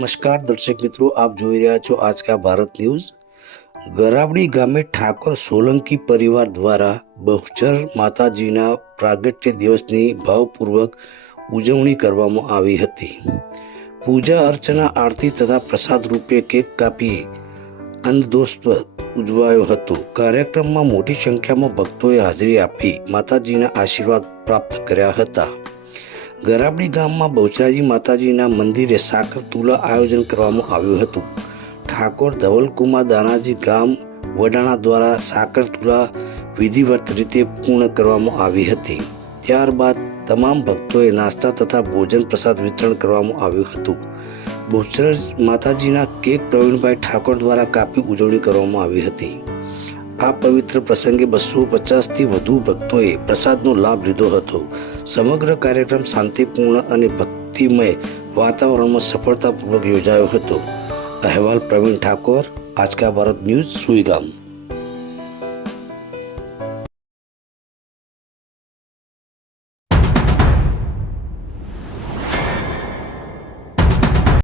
નમસ્કાર, દર્શક મિત્રો, આપ જોઈ રહ્યા છો આજકા ભારત ન્યૂઝ. ગરાબડી ગામે ઠાકોર સોલંકી પરિવાર દ્વારા બહુચર માતાજીના પ્રાગટ્ય દિવસની ભાવપૂર્વક ઉજવણી કરવામાં આવી હતી. પૂજા અર્ચના, આરતી તથા પ્રસાદ રૂપે કેક કાપી અંધદોષ ઉજવાયો હતો. કાર્યક્રમમાં મોટી સંખ્યામાં ભક્તોએ હાજરી આપી માતાજીના આશીર્વાદ પ્રાપ્ત કર્યા હતા. ગરાબડી ગામમાં બહુચરાજી માતાજીના મંદિરે સાકર તુલા આયોજન કરવામાં આવ્યું હતું. ઠાકોર ધવલકુમાર દાનાજી ગામ વડાણા દ્વારા સાકર તુલા વિધિવત રીતે પૂર્ણ કરવામાં આવી હતી. ત્યારબાદ તમામ ભક્તોએ નાસ્તા તથા ભોજન પ્રસાદ વિતરણ કરવામાં આવ્યું હતું. બહુચરાજ માતાજીના કેક પ્રવીણભાઈ ઠાકોર દ્વારા કાપી ઉજવણી કરવામાં આવી હતી. આ પવિત્ર પ્રસંગે બસો પચાસથી વધુ ભક્તોએ પ્રસાદનો લાભ લીધો હતો. સમગ્ર કાર્યક્રમ શાંતિપૂર્ણ અને ભક્તિમય વાતાવરણમાં સફળતાપૂર્વક યોજાયો હતો. અહેવાલ પ્રવીણ ઠાકોર આજકા ભારત ન્યૂઝ, સુઈગામ.